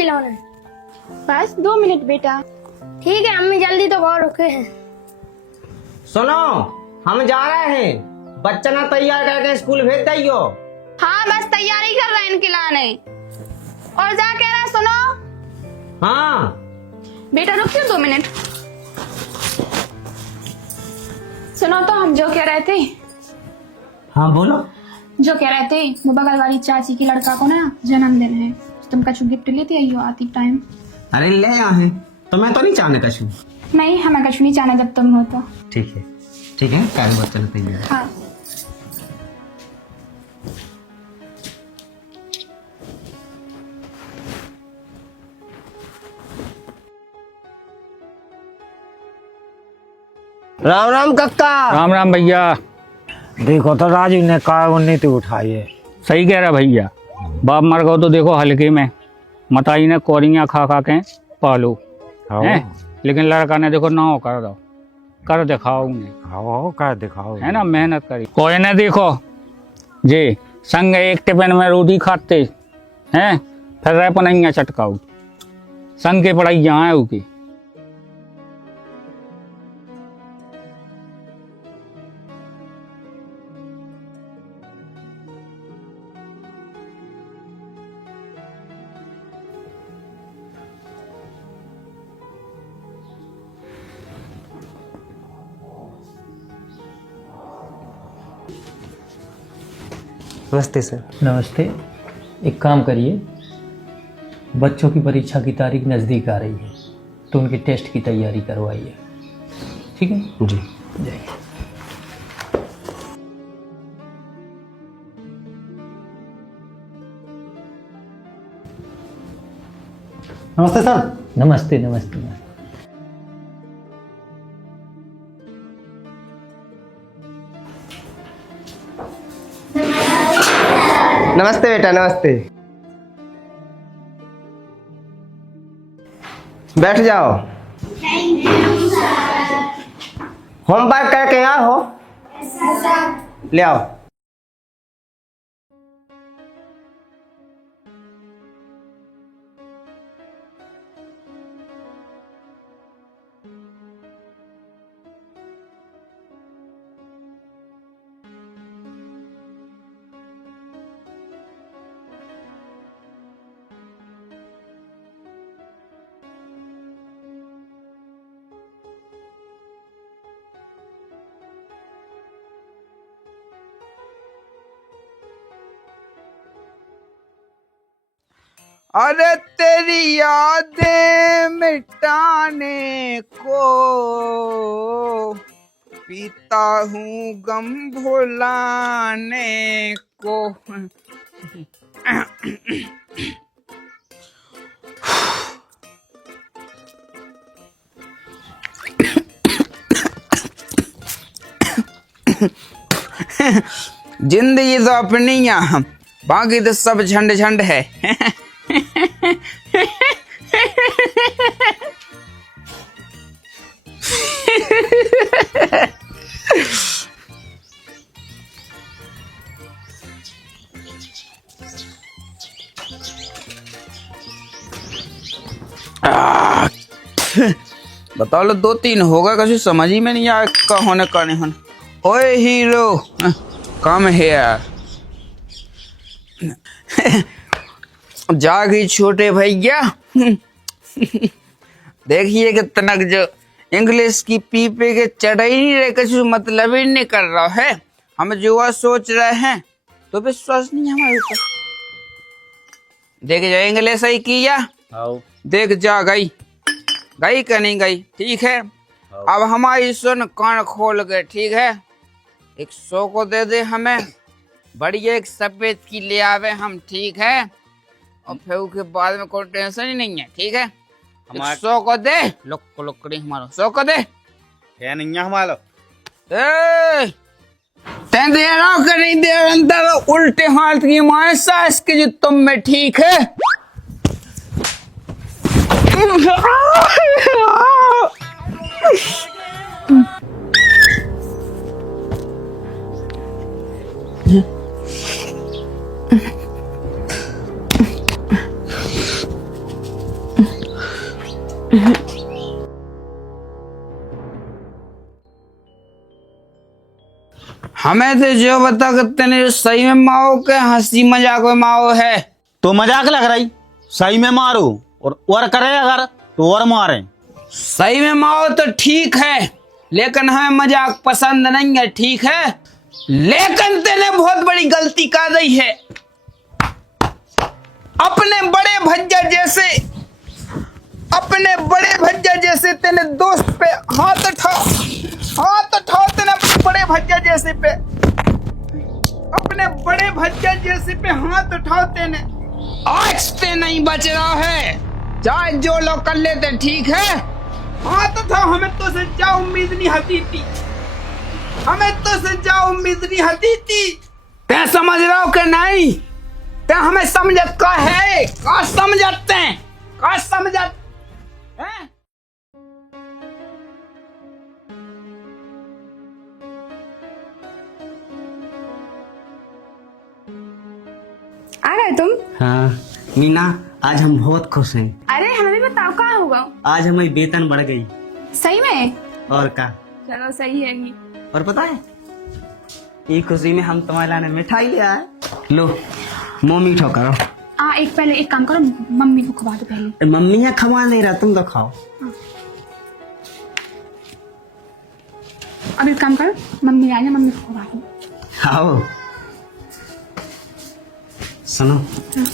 चिल्लाना है? बस 2 मिनट बेटा। ठीक है अम्मी, जल्दी तो बहुत रुके हैं। सुनो, हम जा रहे हैं, बच्चा ना तैयार करके स्कूल भेज दियो। हाँ बस तैयारी कर रहे हैं इनके लाने। और जा कह रहा सुनो। हाँ बेटा रुकिए 2 मिनट। सुनो तो हम जो कह रहे थे। हाँ बोलो। जो कह रहे थे वो बगल वाली चाची की लड़का को ना जन्मदिन है, तुम कछु गिफ्ट लेते आइयो आती टाइम। अरे ले आए, तो मैं तो नहीं चाहने कछु। नहीं हमें कछु नहीं जाना जब तुम हो तो। ठीक है टाइम बच्चा ना तैयार। हाँ राम राम कक्का। राम राम भैया। देखो तो राजू ने कहा उन्नीति उठाई है। सही कह रहा भैया, बाप मर गो तो देखो हल्के में मताई ने कोरियां खा खा के पालो है, लेकिन लड़का ने देखो ना कर दो, कर दिखाओ उन्हें। आओ कर दिखाओ है ना, मेहनत करी। कोई ने देखो जे संग एक टिफिन में रोटी खाते हैं, फिर रह पनैया चटकाऊ संग के पढ़ाई यहाँ है की। नमस्ते सर। नमस्ते। एक काम करिए, बच्चों की परीक्षा की तारीख नज़दीक आ रही है तो उनके टेस्ट की तैयारी करवाइए, ठीक है? जी। जाइए। नमस्ते सर। नमस्ते नमस्ते। नमस्ते बेटा, नमस्ते। बैठ जाओ। होमवर्क करके आए हो? ले आओ। अरे तेरी यादें मिटाने को पीता हूँ गम भुलाने को। जिंदगी तो अपनी यहाँ, बाकी तो सब झंड झंड है। बताओ लो 2-3 होगा, कुछ समझ ही में नहीं आया का होने का नहीं होने। ओए हीरो कम हेयर। जागी छोटे भैया। देखिए कि तनक जो इंग्लिश की पीपे के चढ़ाई नहीं रहे, कुछ मतलब ही नहीं कर रहा है। हम जो सोच रहे हैं तो विश्वास नहीं हमारे ऊपर। देख जा इंग्लिश ही किया, देख जा गई का नहीं गई, ठीक है। अब हमारी सुन, कान खोल गए, ठीक है। 100 को दे दे हमें, बढ़िया एक सफेद की ले आवे हम, ठीक है। और फिर उसके बाद में कोई टेंशन ही नहीं है, ठीक है। 100 को दे, लुकड़ी हमारा 100 को दे। है नहीं हमारा। ते दे रहा कि नहीं दे रहा, उल्टे हाथ की माए सास के जो तुम में, ठीक है। हमें तो जो बता कि तेने सही में माओ के हंसी मजाक में माओ है। तो मजाक लग रही, सही में मारो और करे अगर तो और मारे। सही में माओ तो ठीक है, लेकिन हमें मजाक पसंद नहीं है, ठीक है। लेकिन तेने बहुत बड़ी गलती कर दी है। अपने बड़े भज्जा जैसे तेने दोस्त पे हाथ उठा तेने अपने बड़े भज्जा जैसे पे हाथ उठाओ तेने। आज ते नहीं बच रहा है, चाहे जो लोग कर लेते, ठीक है। हाथ उठाओ, हमें तो से क्या उम्मीद नहीं हती थी। ते समझ रहा हो कि नहीं? ते हमें समझत का है, का समझते हैं, हैं? आ गए तुम? हाँ मीना, आज हम बहुत खुश हैं। अरे हमें भी बताओ कहाँ होगा। आज हमारी वेतन बढ़ गई। सही में? और का? चलो सही है ही। और पता है, ये खुशी में हम तुम्हारे लाने मिठाई ले आए। लो मुंह मीठो करो। एक काम करो, मम्मी को खवा दो पहले। मम्मी है खवा नहीं रहा, तुम तो खाओ। अब एक काम करो, मम्मी आ जाए, मम्मी को खवा दो। खाओ। सुनो,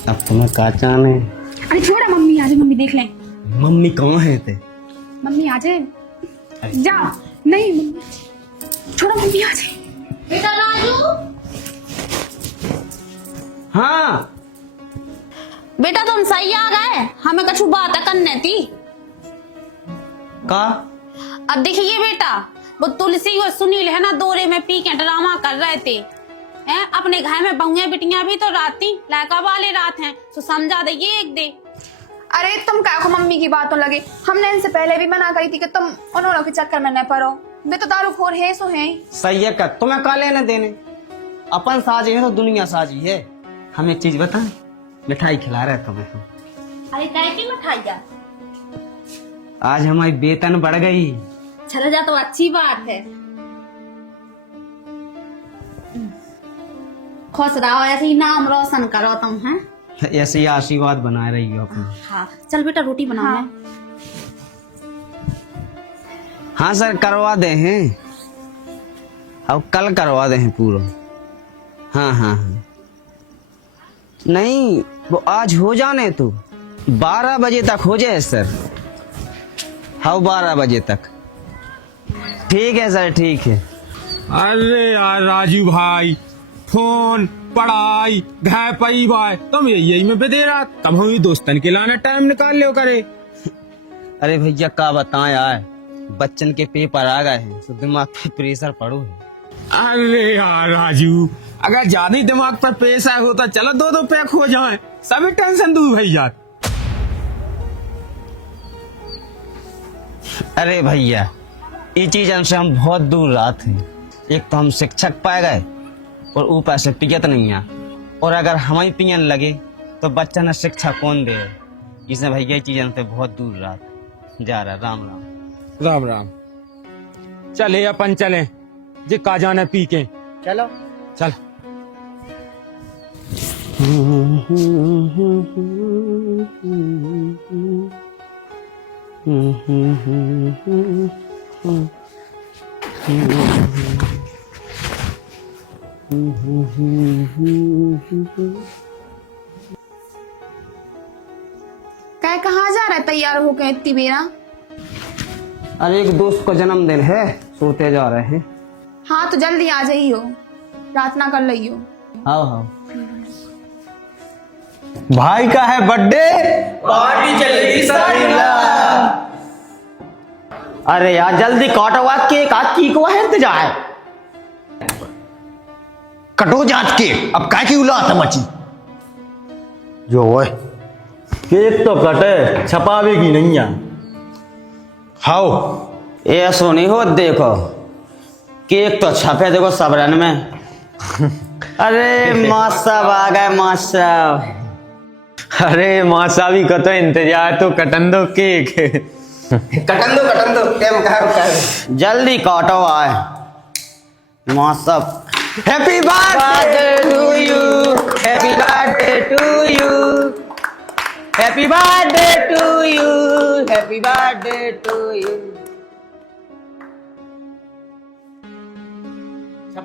अब तुम्हें का चाहने? अरे छोड़ा, मम्मी आ जाए, मम्मी देख लें। मम्मी कौन है ते? मम्मी आ जाए। जाओ। नहीं मम्मी, छोड़ो, मम्मी आ जाए। बेटा राजू, हाँ बेटा तुम सही आ गए, हमें कछु बात करने थी। का? अब देखिए बेटा, वो तुलसी और सुनील है ना, दौरे में पी के ड्रामा कर रहे थे। हैं? अपने घर में बहुएं बिटियां भी तो रात थी, लड़का वाले रात हैं, तो समझा दे ये एक दे। अरे तुम क्या को मम्मी की बातों लगे, हमने इनसे पहले भी मना करी थी कि तुम उन्होंने के चक्कर में न पड़ो। वे तो दारूखोर है, सो है। सही है कर, तुम्हें का लेने देने? अपन साजी है तो दुनिया साजी है। हमें एक चीज बता, मिठाई खिला रहे तुम्हें हम। अरे कैसी मिठाइया? आज हमारी वेतन बढ़ गई। चला जा तो अच्छी बात है। खुश रहो, ऐसे ही नाम रोशन करो तुम। हैं? ऐसे ही आशीर्वाद बनाए रही हो अपना। हाँ चल बेटा, रोटी बना। हाँ। हाँ सर, करवा दे हैं, अब कल करवा दे हैं पूरा। हाँ, नहीं वो आज हो जाने तो 12 बजे तक हो जाए सर। हाँ 12 बजे तक। ठीक है सर, ठीक है। अरे यार राजू भाई, फोन पढ़ाई घर परिवार तुम यही में दे रहा, तब हम दोस्तन के लाने टाइम निकाल लो करे। अरे भैया का बताएं यार, बच्चन के पेपर आ गए हैं तो दिमाग पे प्रेशर पड़ो है। अरे यार राजू, अगर ज्यादा ही दिमाग पर प्रेशर होता, चलो 2 पैक हो जाए, सभी टेंशन दूर भैया। अरे भैया, ये चीज से हम बहुत दूर रहा थे। एक तो हम शिक्षक पाए गए और ऊपर से पियत नहीं है, और अगर हमें पियन लगे तो बच्चा ने शिक्षा कौन दे। इसने भैया चीजन से बहुत दूर रहा था। जा रहा। राम राम। राम राम। चले अपन चले, जे का जाने पी के। चलो चल। क्या कहाँ जा रहा है तैयार होके इतनी बेरा? अरे एक दोस्त का जन्मदिन है, सोते जा रहे हैं। हाँ तो जल्दी आ जाइयो, रात ना कर लियो। हाँ। भाई का है बर्थडे, पार्टी चलेगी अरे यार जल्दी काटो केक, आज की को है इंतजार। कटो जांच के, अब काय की उलात है मची जो है। केक तो कटे, छपा भी की नहीं है। खाओ। ऐसो नहीं हो, देखो केक तो छपे, देखो सब रन में। अरे मासा आ गए मासा। अरे मासा भी कतो इंतजार, तो कटन दो केक। कटन दो टाइम कर जल्दी काटो आए मौसम। Happy birthday to you, happy birthday to you, happy birthday to you, happy birthday to you.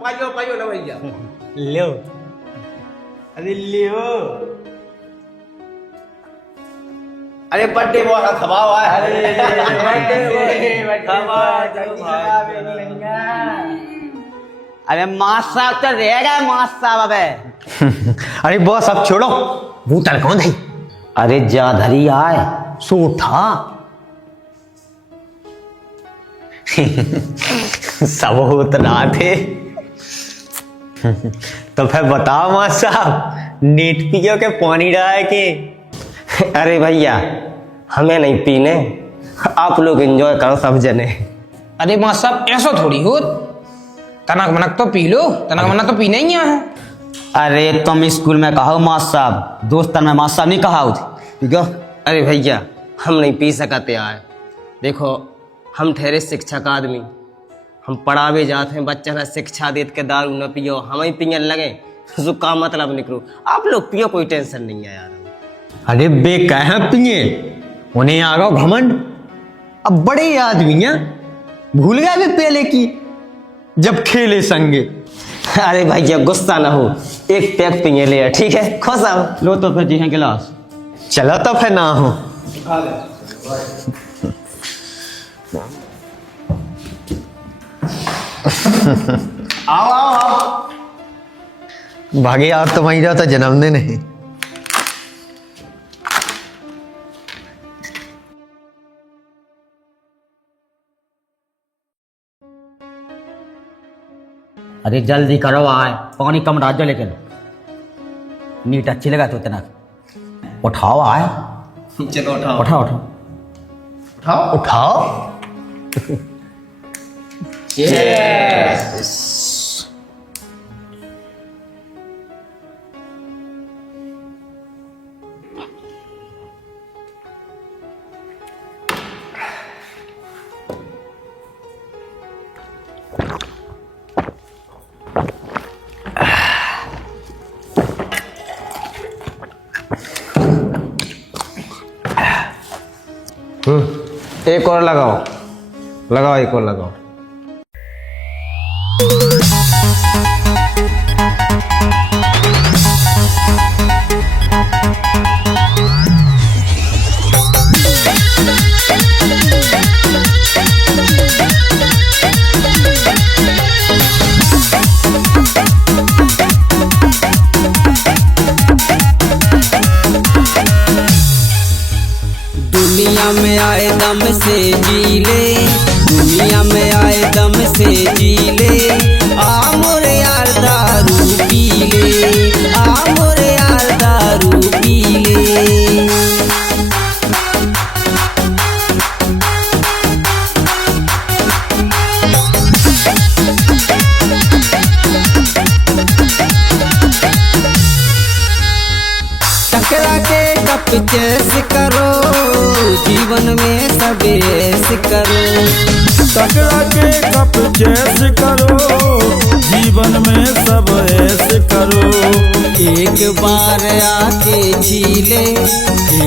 पाइयो ना भैया। लो अरे लियो, अरे बर्थडे बॉय का खबाव है। अरे मासा तो रह गया मासा बाबे। अरे बॉस अब छोड़ो, भूतल कौन है? अरे जाधरी आए सो उठा। सब उतरा थे। तो फिर बताओ मां साहब, नीट पियो के पानी डाल के? अरे भैया हमें नहीं पीने, आप लोग एंजॉय करो सब जने। अरे माँ साहब ऐसा थोड़ी हो, तनक मनक तो पी लो, तनक मनक तो पीना ही है। अरे तुम स्कूल में कहो मास्टर साहब, दोस्तन में मास्टर साहब नहीं कहा ठीक है? अरे भैया हम नहीं पी सकते यार, देखो हम ठहरे शिक्षक आदमी, हम पढ़ावे जाते हैं बच्चा ना शिक्षा देते के दारू न पियो, हम ही पियन लगे तो का मतलब निकलो। आप लोग पियो, कोई टेंशन नहीं है यार। अरे बे कहाँ पिए, उन्हें आ गो घमंड। अब बड़े आदमी हैं, भूल गए भी पहले की जब खेले संगे। अरे भैया गुस्सा ना हो, एक पैक पिए ले ठीक है? खुश आओ, लो तो फिर जी हैं गिलास। चलो तो फिर ना हो। आओ आओ आओ, भागे यार, तुम्हारा तो जन्मदिन है। अरे जल्दी करो आए, पानी कम डाल लेकिन नीट अच्छी लगा तो इतना। उठाओ आए, चलो उठाओ उठाओ उठाओ उठाओ उठाओ। एक और लगाओ, लगाओ एक और लगाओ। दुनिया में आए दम से जी ले, दुनिया में आए दम से जी ले, आ मोरे यार दारू पी ले, आ मोरे यार दारू पी ले। टकरा के कप चेस करो, जीवन में सब ऐस करो। टकरा के कप चेस करो, जीवन में सब ऐसे करो। एक बार आके छीले,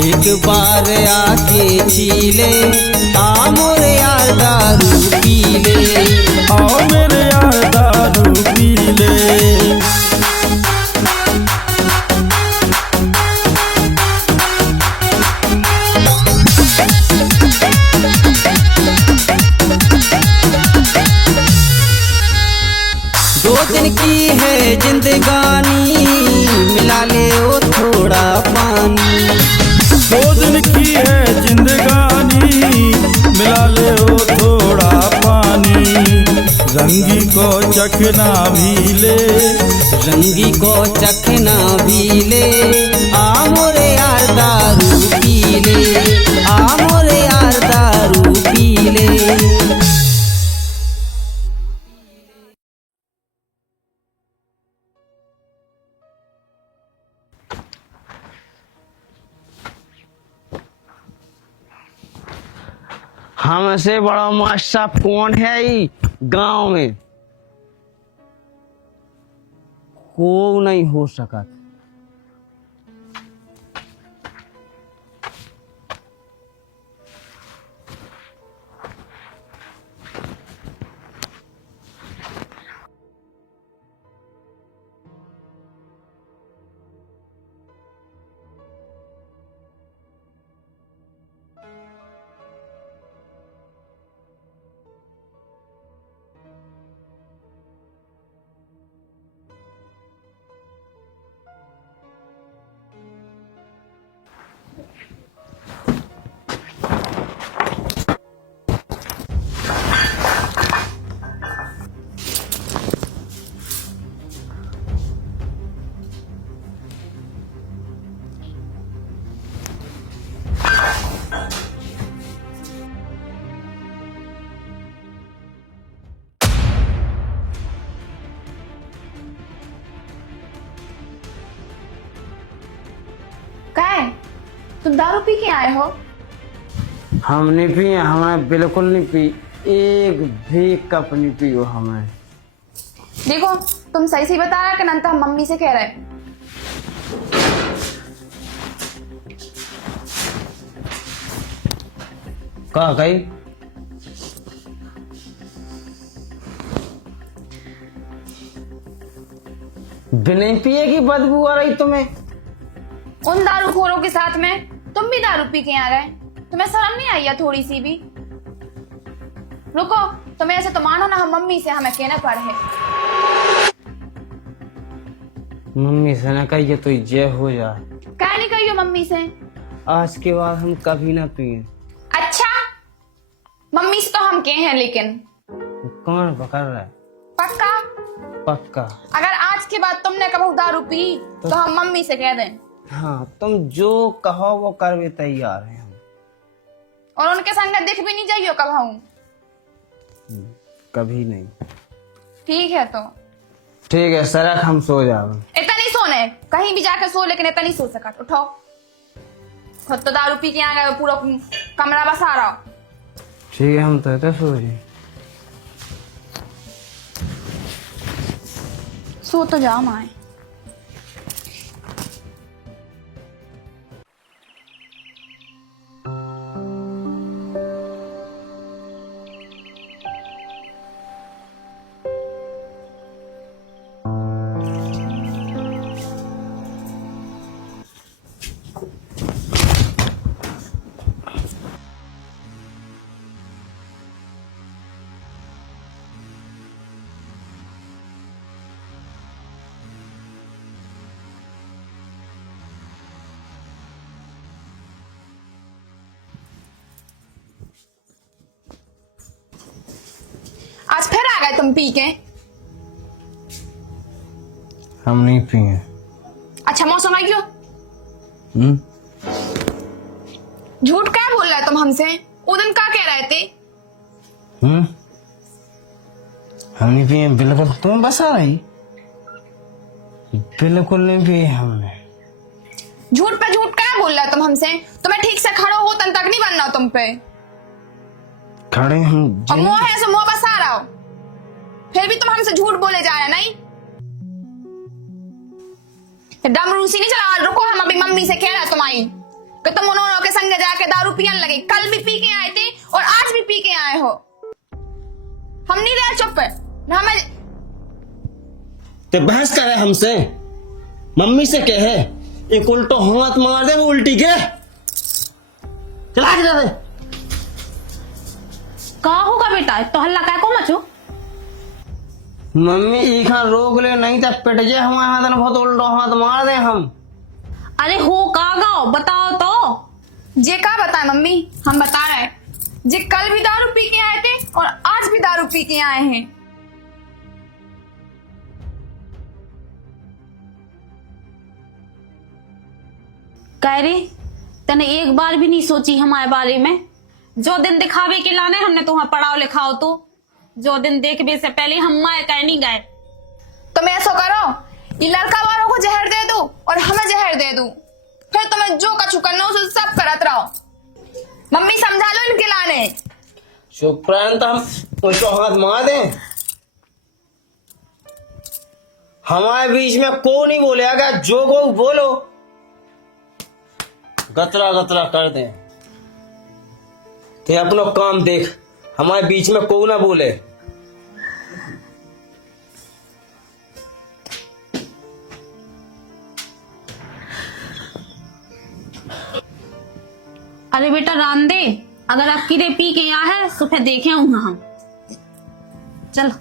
एक बार आके छीले, आ मोरे यार दारू पी ले, आओ मेरे यार दारू पी ले। दो दिन की है जिंदगानी, मिला ले ओ थोड़ा पानी। दो दिन की है जिंदगानी, मिला ले ओ थोड़ा पानी। रंगी को चखना भी ले, रंगी को चखना भी ले, आ मोरे यार दारू पी ले, आ मोरे यार दारू पी ले। हमसे बड़ा मास्टर कौन है ई गांव में? को नहीं हो सका। क्या है? तुम दारू पी के आए हो? हम नहीं पिए, हमें बिल्कुल नहीं पी, एक भी कप नहीं पियो हमें। देखो तुम सही से बता रहे कि नंता हम मम्मी से कह रहे। कहा गई? बिना पिए की बदबू आ रही तुम्हें? उन दारूखोरों के साथ में तुम भी दारू पी के आ गए, तुम्हें शर्म नहीं आई है थोड़ी सी भी? रुको, तुम्हें ऐसे तो मानो ना हम मम्मी से हमें कहना पड़े। मम्मी से ना कहिए तो जय हो जाए। क्या नहीं कहियो मम्मी से? आज के बाद हम कभी ना पिए। अच्छा, मम्मी से तो हम कहे हैं, लेकिन कौन पकड़ रहा है? पक्का? पक्का। अगर आज के बाद तुमने कभी दारू पी तो हम मम्मी से कह दें। हाँ, तुम जो कहो वो करवे तैयार हैं हम। और उनके संग दिख भी नहीं जाइयो कभी। कभी नहीं। ठीक है तो ठीक है, सरक हम सो जाओ। इतना नहीं सोने, कहीं भी जाकर सो, लेकिन इतना नहीं सो सका। उठो, खुद तो दारू पी के आ गए, पूरा कमरा बसा रहा। ठीक है, हम तो सो जाए। सो तो जाओ माए। आज फिर आ गए तुम पी के? हम नहीं पिए। अच्छा, मौसम आई क्यों? झूठ क्या बोल रहे तुम हमसे? वो दिन क्या कह रहे थे? हम नहीं पिए बिल्कुल। तुम बसा रही? बिल्कुल नहीं पिए हमने। झूठ पे झूठ क्या बोल रहे तुम हमसे? तुम्हें ठीक से खड़ो हो तन तक नहीं बनना तुम पे। खड़े हम। और मुंह है सो मुंह बसा रहा हो, फिर भी तुम हमसे झूठ बोले जा रहे नहीं? दम रूसी नहीं चला। रुको, हम अभी मम्मी से कह रहे तुम्हारी कि तुम उन्होंने के संग जाके दारू पियन लगे। कल भी पी के आए थे और आज भी पी के आए हो। हम नहीं रहे चुप ना। हमें ते बहस करे हमसे? मम्मी से कहे एक उल्टो हाथ मार दे, वो उल्टी के चला के दे। कहा होगा बेटा, तो हल्ला काय को मचो? मम्मी इखा रोक ले, नहीं तो पिट जाए हमारे हाथ में। बहुत उल्टा हाथ मार दे हम। अरे हो का गाओ, बताओ तो। जे का बताए मम्मी? हम बता रहे जे कल भी दारू पी के आए थे और आज भी दारू पी के आए हैं। कह रे, तने एक बार भी नहीं सोची हमारे बारे में? जो दिन दिखावे के लाने हमने तुम्हें पढ़ाओ लिखाओ, तो जो दिन देखने से पहले हम माए कह नहीं गए। तुम ऐसा करो, ये लड़का वालों को जहर दे दो और हमें जहर दे दो, फिर तुम्हें जो कछु करना उसे सब करत रहो। मम्मी समझा लो इनके लाने। सुप्रांत हम उसको हाथ मार दें? हमारे बीच में को नहीं बोलेगा, जो को बोलो गतरा गतरा कर दें। ते अपना काम देख, हमारे बीच में को ना बोले। अरे बेटा राम दे, अगर आप किरे पी के यहाँ है तो फिर देखे हूँ हम। चलो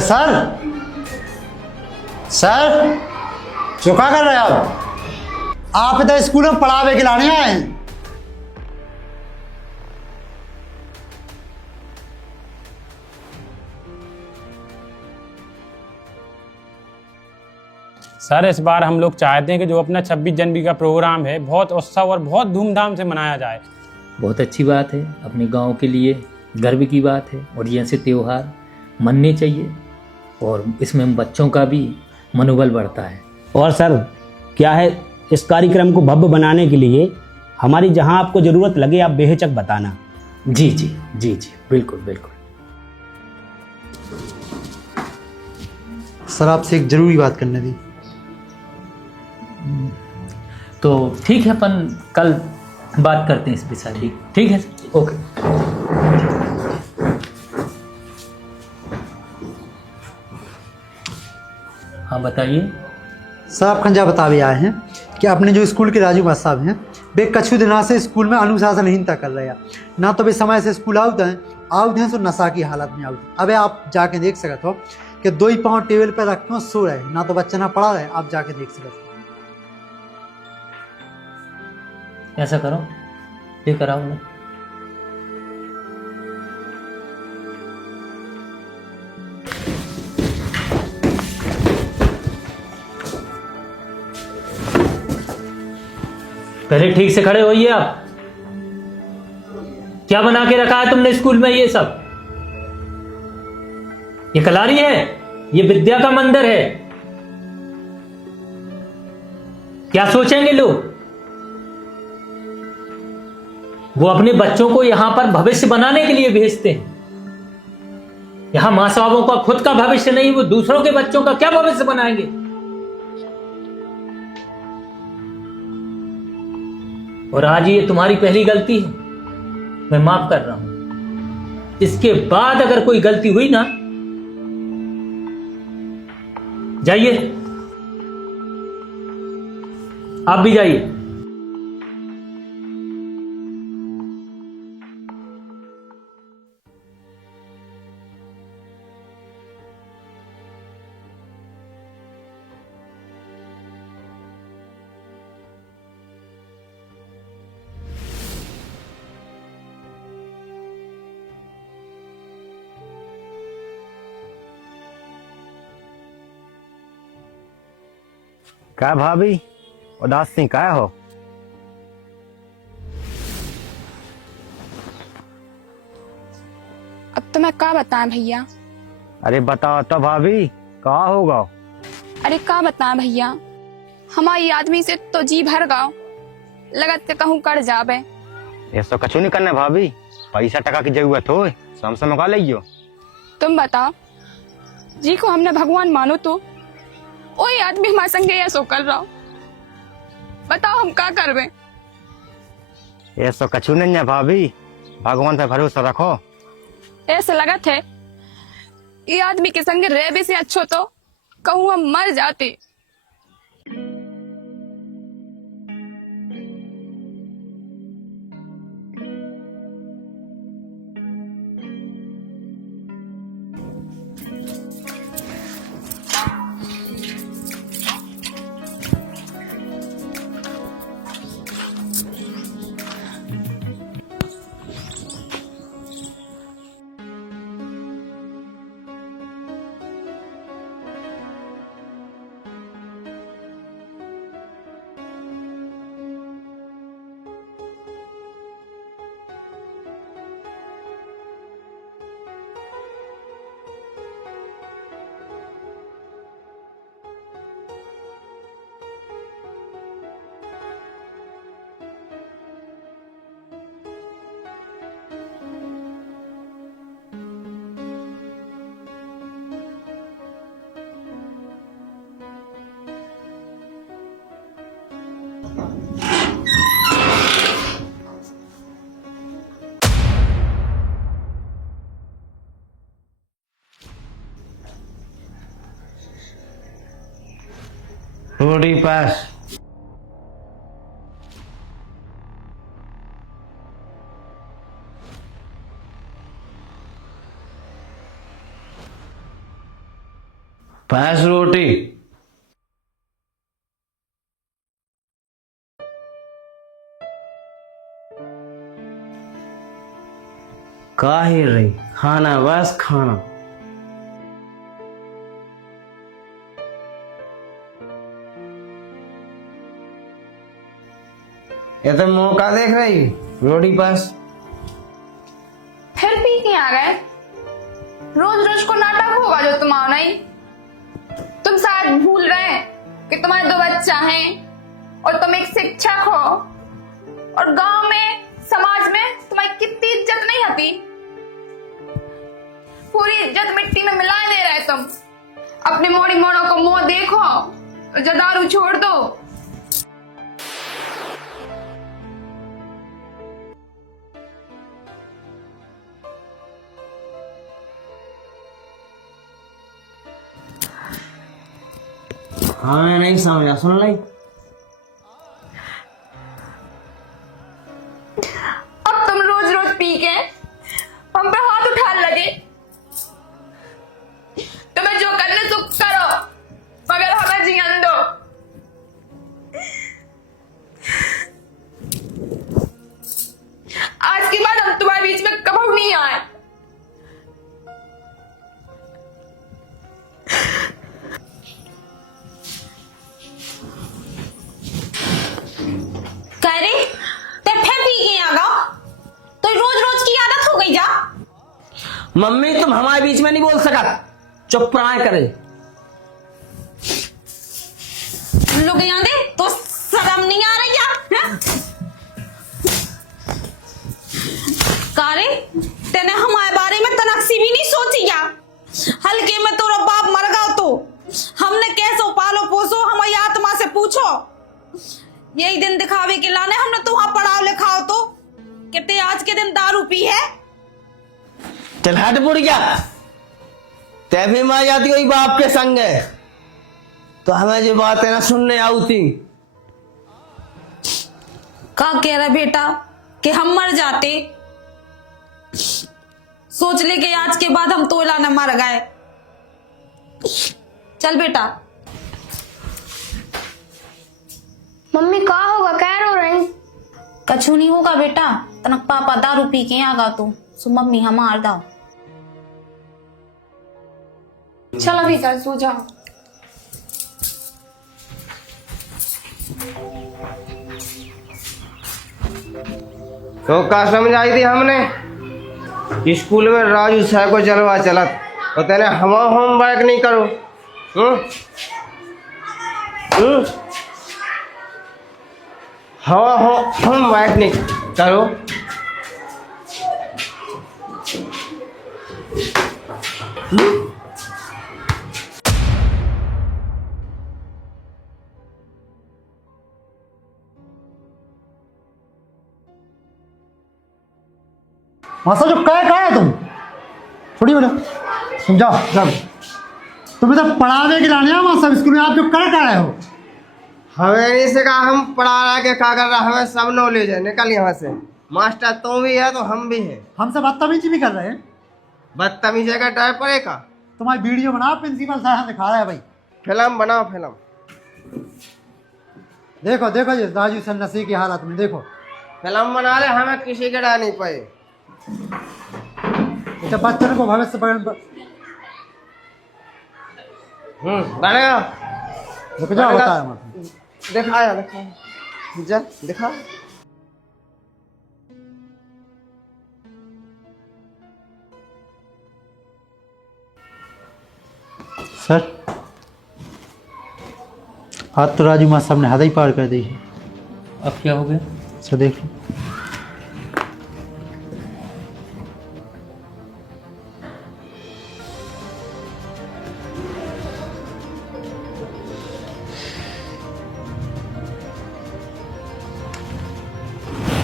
सर सर चुका कर रहे आप तो स्कूल में पढ़ावे के लाने आए हैं। सर इस बार हम लोग चाहते हैं कि जो अपना 26 जनवरी का प्रोग्राम है बहुत उत्सव और बहुत धूमधाम से मनाया जाए। बहुत अच्छी बात है, अपने गांव के लिए गर्व की बात है और ये ऐसे त्यौहार मनने चाहिए और इसमें बच्चों का भी मनोबल बढ़ता है। और सर क्या है, इस कार्यक्रम को भव्य बनाने के लिए हमारी जहां आपको ज़रूरत लगे आप बेहिचक बताना। जी जी जी जी बिल्कुल बिल्कुल। सर आपसे एक जरूरी बात करनी थी। तो ठीक है, अपन कल बात करते हैं इस विषय। ठीक है, ओके। हाँ बताइए। सर आप खंजा बतावे आए हैं कि अपने जो स्कूल के राजू मास्टर साहब हैं वे कछु दिनों से स्कूल में अनुशासनहीनता कर रहे हैं। ना तो वे समय से स्कूल आउट हैं तो नशा की हालत में आउट। अब आप जाके देख सकते हो कि 2 ही पाँव टेबल पर रख के सो रहे, ना तो बच्चा ना पढ़ा रहे। आप जाके देख सकते हो। ऐसा करो, लेकर आओ ना। पहले ठीक से खड़े होइए आप। क्या बना के रखा है तुमने स्कूल में? ये सब ये कलारी है, ये विद्या का मंदिर है। क्या सोचेंगे लोग? वो अपने बच्चों को यहां पर भविष्य बनाने के लिए भेजते हैं। यहां मां साहबों का खुद का भविष्य नहीं, वो दूसरों के बच्चों का क्या भविष्य बनाएंगे? और आज ये तुम्हारी पहली गलती है, मैं माफ कर रहा हूं। इसके बाद अगर कोई गलती हुई ना, जाइए, आप भी जाइए। क्या भाभी उदास सिंह क्या हो? अब तो मैं क्या बताएं भैया। अरे बताओ तो भाभी, कहा होगा? अरे क्या बताएं भैया, हमारी आदमी से तो जी भर गाओ, लगत के कहूँ कर जाबे। ऐसा कछु नहीं करना भाभी, पैसा टका की जरूरत हो समझ मंगा लियो। तुम बताओ, जी को हमने भगवान मानो तो वही आदमी हमारे संगे ऐसा कर रहा हो। बताओ हम क्या करबे? ऐसा कछु नहीं है भाभी, भगवान पे भरोसा रखो। ऐसे लगत है ये आदमी के संगे रह भी से अच्छो तो कहूँ हम मर जाते। रोटी पास। पास रोटी। काहे रही खाना, बस खाना। ये तो मौका देख रही रोटी पास। फिर पी के आ गए। रोज रोज को नाटक होगा जो तुम्हारा नहीं। तुम शायद भूल गए कि तुम्हारे 2 बच्चा हैं और तुम एक शिक्षक हो, और गांव में समाज में तुम्हारी कितनी इज्जत नहीं होती। पूरी इज्जत मिट्टी में मिला दे रहे तुम। अपने मोड़ी मोड़ों को मुंह देखो और दारू छोड़ दो। हाँ मैं नहीं समझा, सुन लाई। अब तुम रोज रोज पी के हम पे हाथ उठाने लगे। तुम्हें जो करने सो करो, मगर हमें जीने दो। आज के बाद हम तुम्हारे बीच में कभी नहीं आए। करे ते फिर पी के आ गया, तो रोज रोज की आदत हो गई जा। मम्मी तुम हमारे बीच में नहीं बोल सका, चुप रहा करे। लोग यहाँ दे तो शर्म नहीं आ रही है? कारे तेने हमारे बारे में तनक्सी भी नहीं सोची या? हल्के में तोरा बाप मर गया तो हमने कैसो पालो पोसो, हमारी आत्मा से पूछो। यही दिन दिखावे के लाने हमने तुम्हारा पढ़ाओ लिखाओ तो कहते आज के दिन दारू पी है। चल हट बुढ़िया, तै भी मार जाती हुई बाप के संग है, तो हमें जो बात है ना सुनने आती। का कह रहा बेटा कि हम मर जाते? सोच ले कि आज के बाद हम तोला न मर गए। चल बेटा। मम्मी का होगा, क्या रो रही? कछु नहीं होगा बेटा, तनक पापा दारू पी के आगा तो सो मम्मी हम मार दाओ। चलो भीतर सो जाओ। तो का समझाई थी हमने स्कूल में राजू साहब को जलवा चलत, तो तेने हम होमवर्क नहीं करो। हवा होमवर्क नहीं करो। मासा जो कहा है तुम थोड़ी बोलो, तुम जाओ जाओ। तुम्हें तो पढ़ावे के लाने मासा स्कूल में, आप जो कर रहे हो। हमें नहीं से कहा हम पढ़ा के क्या कर रहा, हमें सब नॉलेज है। निकल यहाँ से, मास्टर तुम भी है तो हम भी है। हमसे बदतमीजी भी कर रहे हैं। बदतमीजी का टाइप पड़ेगा। तुम्हारी वीडियो बनाओ, प्रिंसिपल साहब दिखा रहा है भाई। फिल्म बनाओ फिल्म। देखो देखो ये राजू सन्यासी की हालत में देखो। फिल्म बना ले, हमें किसी के डर नहीं पाए। तो बच्चों को भविष्य बनेगा। रुक जाओ, बताया मत। दिखाया दिखाया जा दिखा। सर आज तो राजू माँ साहब ने हद ही पार कर दी है। अब क्या हो गया? सर देख लो।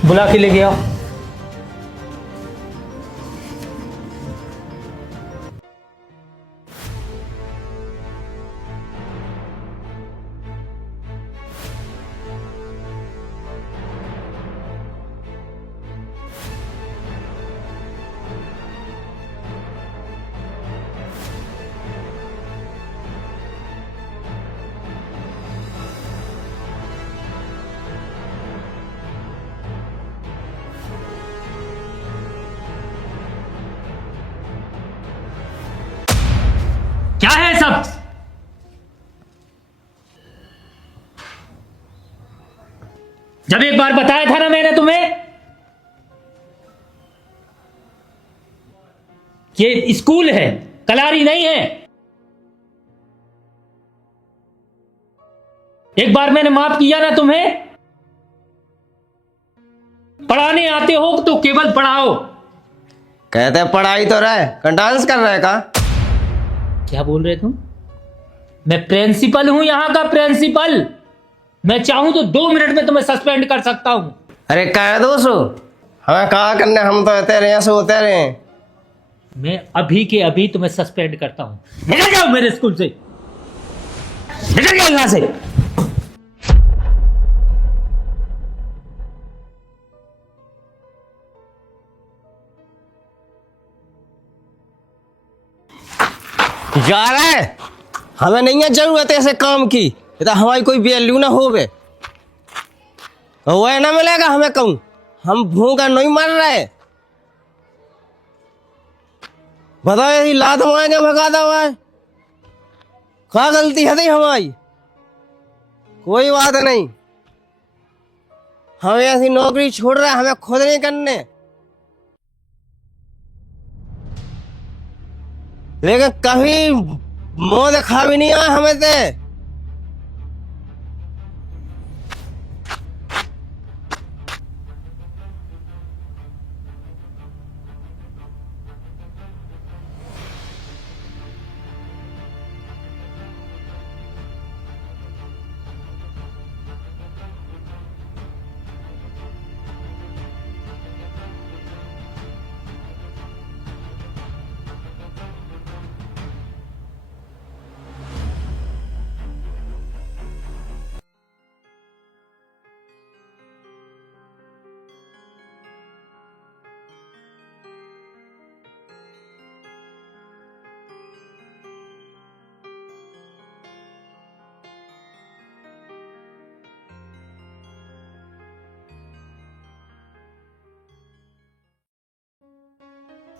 बुला के लेके आओ। क्या है सब? जब एक बार बताया था ना मैंने तुम्हें ये स्कूल है, कलारी नहीं है। एक बार मैंने माफ किया ना तुम्हें। पढ़ाने आते हो तो केवल पढ़ाओ। कहते हैं पढ़ाई तो रहे, डांस कर रहे का? क्या बोल रहे तुम? मैं प्रिंसिपल हूं, यहां का प्रिंसिपल। मैं चाहूं तो 2 मिनट में तुम्हें सस्पेंड कर सकता हूं। अरे कह दो सो, हमें कहा करने, हम तो होते रहे सोते रहे। मैं अभी के अभी तुम्हें सस्पेंड करता हूं। निकल जाओ मेरे स्कूल से, निकल जाओ यहां से। जा रहा है, हमें नहीं है जरूरत ऐसे काम की। तो हमारी कोई वैल्यू ना होवे, वह ना मिलेगा हमें कहूं। हम भूखा नहीं मर रहे। बताओ यदि लात मारेंगे भगाता हुआ है, क्या गलती है थी हमारी? कोई बात नहीं, हमें ऐसी नौकरी छोड़ रहे, हमें खुद नहीं करने। लेकिन कभी मुंह देखा भी नहीं आया हमें से।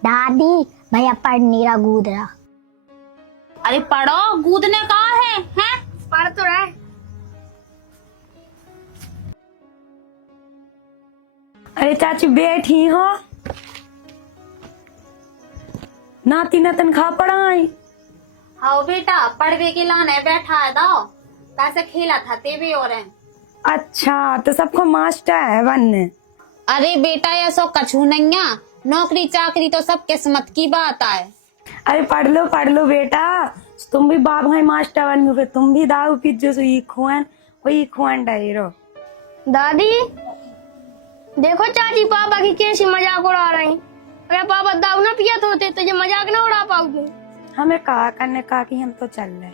दादी भैया पढ़ नहीं रहा, कूद रहा। अरे पढ़ो, कूदने कहाँ है? हैं? पढ़ तो रहा है। अरे चाची बैठी हो, नाती न तनखा पढ़ाई। हाँ बेटा, पढ़वे के लाने बैठा है दाओ, कैसे खेला था ते भी और हैं। अच्छा तो सबको मास्टर है बनने। अरे बेटा ये सो कछू नहीं है, नौकरी चाकरी तो सब किस्मत की बात है। अरे पढ़ लो बेटा, तुम भी बाप भाई मास्टर बन गए, फिर तुम भी दारू पी जो वही खुआन डरो। दादी देखो चाची पापा की कैसी मजाक उड़ा रही। अगर पापा दारू ना पिया तो होते तो ये मजाक ना उड़ा पाओगे। हमें कहा करने का कि हम तो चल रहे।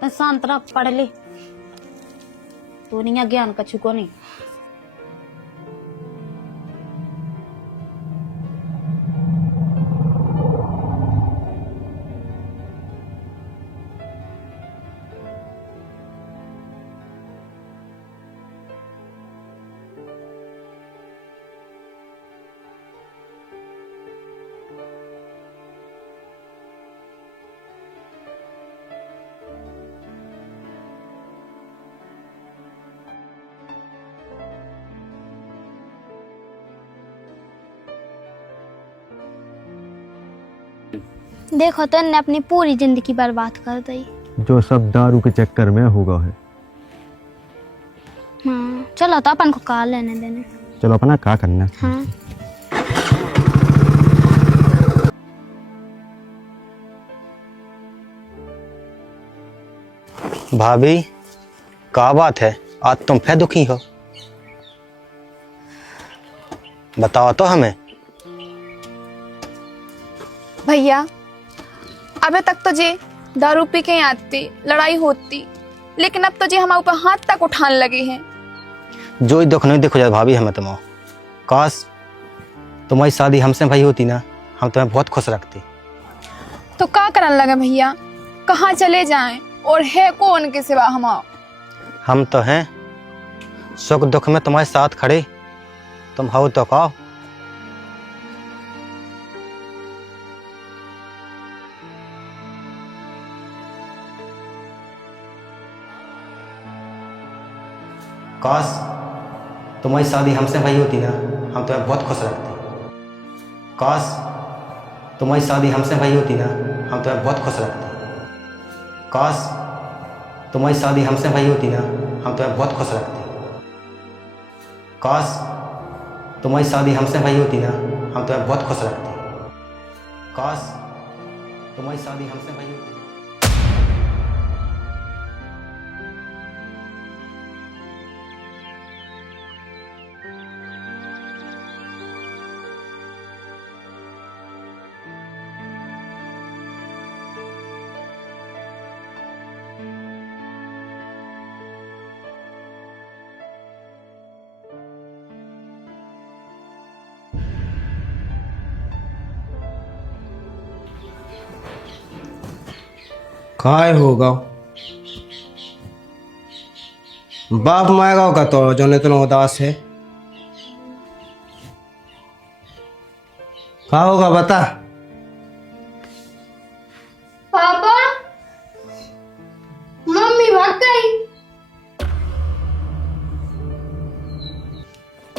तो शांत रह, पढ़ ले, तो नहीं है ज्ञान कछु को नहीं। देखो तो ने अपनी पूरी जिंदगी बर्बाद कर दी। जो सब दारू के चक्कर में होगा है। चलो तो अपन को कार लेने देने। चलो अपना क्या करना है। हाँ। भाभी क्या बात है, आज तुम फिर दुखी हो? बताओ तो हमें। भैया अबे तक तो जे दारू पी के आती, लड़ाई होती, लेकिन अब तो जे हमारे ऊपर हाथ तक उठाने लगे हैं। जो ही दुख नहीं देखो जाए भाभी हमें तुम। काश तुम्हारी शादी हमसे भाई होती ना, हम तुम्हें बहुत खुश रखते। तो क्या करने लगे भैया, कहाँ चले जाएं और है कौन के सिवा हम तो हैं सुख दुख में तुम्हारे साथ खड़े, तुम हो तो कहो। काश तुम्हारी शादी हमसे भाई होती ना, हम तुम्हें बहुत खुश रखते। काश तुम्हारी शादी हमसे भाई होती ना, हम तुम्हें बहुत खुश रखते। काश तुम्हारी शादी हमसे भाई होती ना, हम तुम्हें बहुत खुश रखते। काश तुम्हारी शादी हमसे भाई होती ना, हम तुम्हें बहुत खुश रखते। काश तुम्हारी शादी हमसे भाई होती। काय होगा बाप माएगा का तो जो इतना उदास है। क्या होगा बता। पापा मम्मी भाग गई।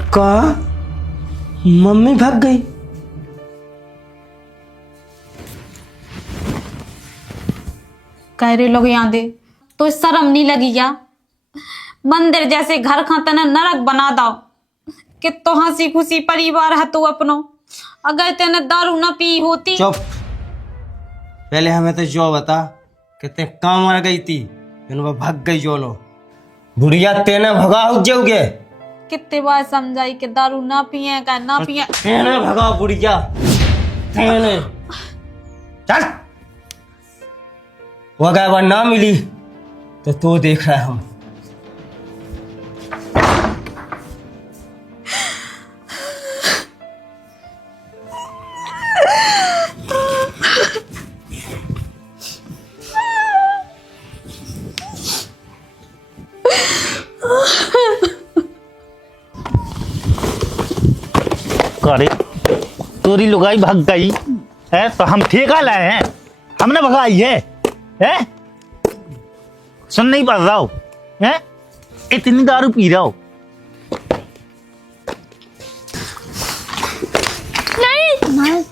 का मम्मी भाग गई। कह रहे लोग यहाँ दे तो शर्म नहीं लगी क्या? मंदिर जैसे घर खाते ना नरक बना दो। कि तो हंसी खुशी परिवार है तू अपनो, अगर तेने दारू ना पी होती। चुप, पहले हमें तो जो बता कि ते कहाँ मर गई थी, भाग गई जो लो। बुढ़िया तेने भगा जाओगे। कितने बार समझाई कि दारू ना पिए का ना पिए। तेने भगा बुढ़िया तेने। चल वो अगर बार ना मिली तो देख रहा है हम। अरे तोरी लुगाई भाग गई है तो हम ठेका लाए हैं, हमने भगाई है? सुन नहीं पा रहा हो है? इतनी दारू पी रहा हो। नहीं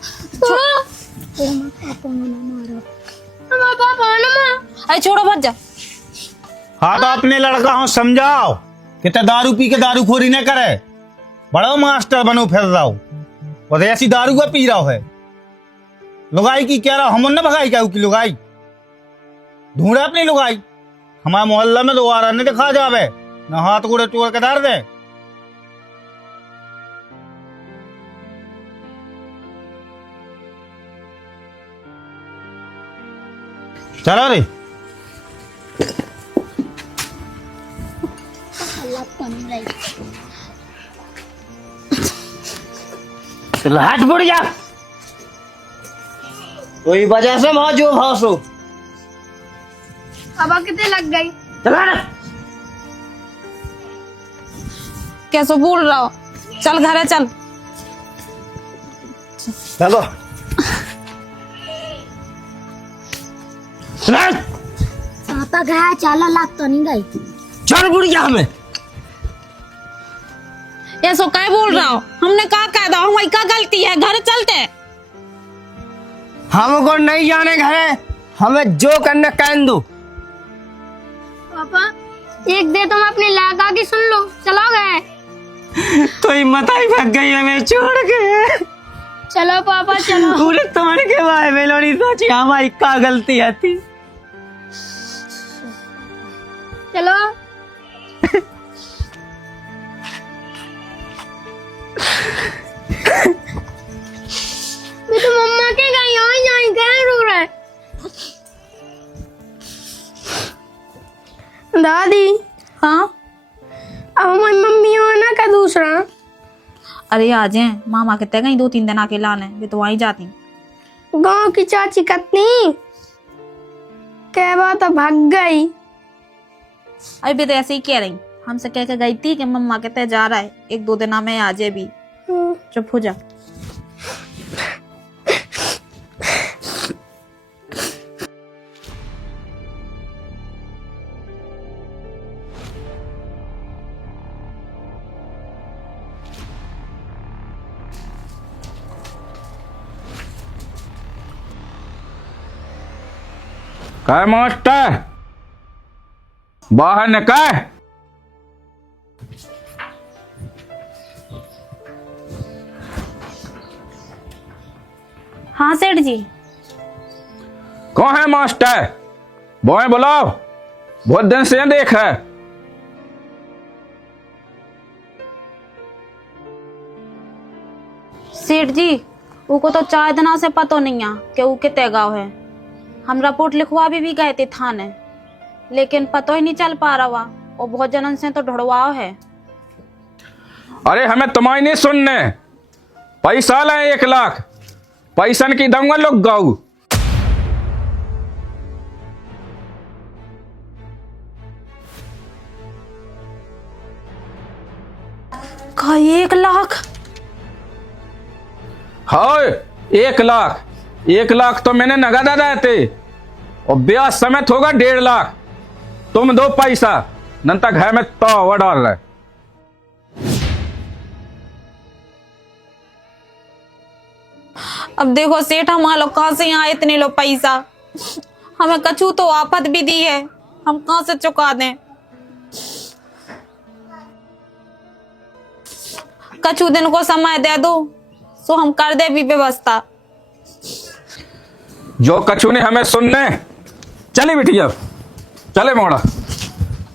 अरे छोड़ो मत जा। हाँ तो अपने लड़का हो समझाओ कि ते दारू पी के दारू खोरी न करे, बड़ो मास्टर बनो फिर रहा हो और ऐसी दारू का पी रहा है। लुगाई की क्या रहा, हम न भगाई क्या की लुगाई ढूंढे अपनी लुगाई। हमारे मोहल्ला में दोबारा नहीं दिखा जावे, न हाथ गोड़े तोड़ के डाल दे। चलो रे हट बुढ़िया, कोई वजह से वहां जो भाषो। अब कितने लग गई। चला ना। कैसे बोल रहा हो, चल घर है चल। चलो पापा गया चाला लाख तो नहीं गई। चल बुढ़िया हमें ये सो काय बोल रहा हो, हमने कहा कह दो हमारी क्या गलती है, घर चलते। हमको नहीं जाने घरे, हमें जो करना कह दो। पापा एक दे तुम अपने लागा की सुन लो, चलो गए। तो हिम्मत आई भाग गई हमें छोड़ के। चलो पापा चलो। पूरे तुम्हारे के बारे में लोनी सोची हमारी क्या गलती थी। चलो अरे आ जाए, मामा कहते गई 2-3 दिन आके लाने, वे तो वहीं जाती। गांव की चाची कतनी कह बात भाग गई। अभी भी तो ऐसे ही कह रही, हमसे कह के गई थी कि मम्मा कहते जा रहा है, 1-2 दिन में आ जाए भी। चुप हो जा। काय मास्टर, बाहर निकल। हाँ सेठ जी। कौन है मास्टर? बॉय बुलाओ, बहुत दिन से देख है। सेठ जी, उको तो 4 दिना से पतो नहीं है कि वो कितने गाँव है। हम रिपोर्ट लिखवा भी गए थे थाने, लेकिन पतो ही नहीं चल पा रहा, और बहुत जनन से तो ढुड़वाओ है। अरे हमें तुम्हारी नहीं सुनने, पैसा लाए 1 लाख, पैसन की दूंगा लोग गाऊ। का 1 लाख? हाँ 1 लाख, 1 लाख तो मैंने नगद अदा थे, और ब्याज समेत होगा 1.5 लाख। तुम दो पैसा, नंतर घर में तो डाल रहे। अब देखो सेठ, हमारे लोग कहाँ से यहाँ इतने लो पैसा? हमें कछु तो आफत भी दी है, हम कहाँ से चुका दें? कछु दिन को समय दे दो, सो हम कर दे भी व्यवस्था। जो कछु ने हमें सुनने, चले बिटिया, चले मोड़ा,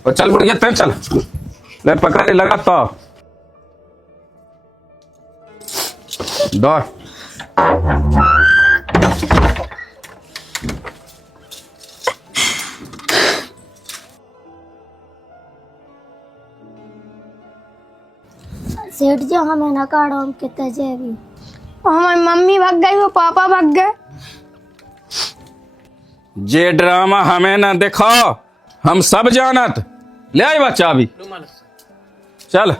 और चल बुढ़िया तें चल, ले पकड़े लगा तो दौड़। सेठ जी हमें ना काढ़ो, हम कितने जेबी। हमारी मम्मी भाग गई, वो पापा भाग गए। जे ड्रामा हमें ना दिखाओ, हम सब जानत। ले आई बच्चा अभी, चल।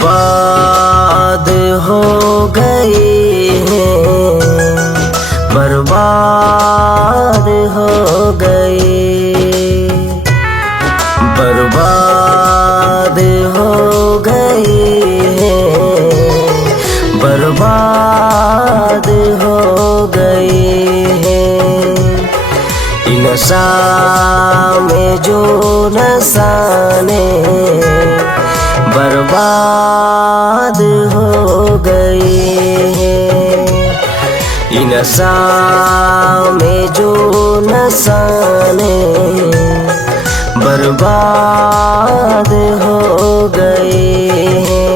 बर्बाद हो गए हैं, बर्बाद हो गए, बर्बाद हो गए हैं, बर्बाद हो गए हैं। इन नशा में जो नशा ने बर्बाद हो गए हैं, इन नशा में जो नशा ने बर्बाद हो गए हैं।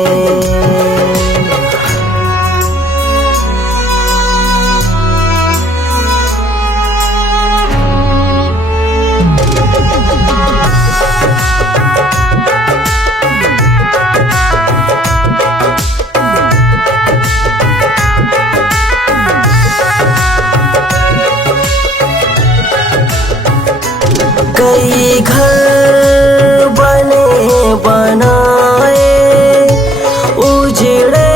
कई घर बने बनाए उजड़े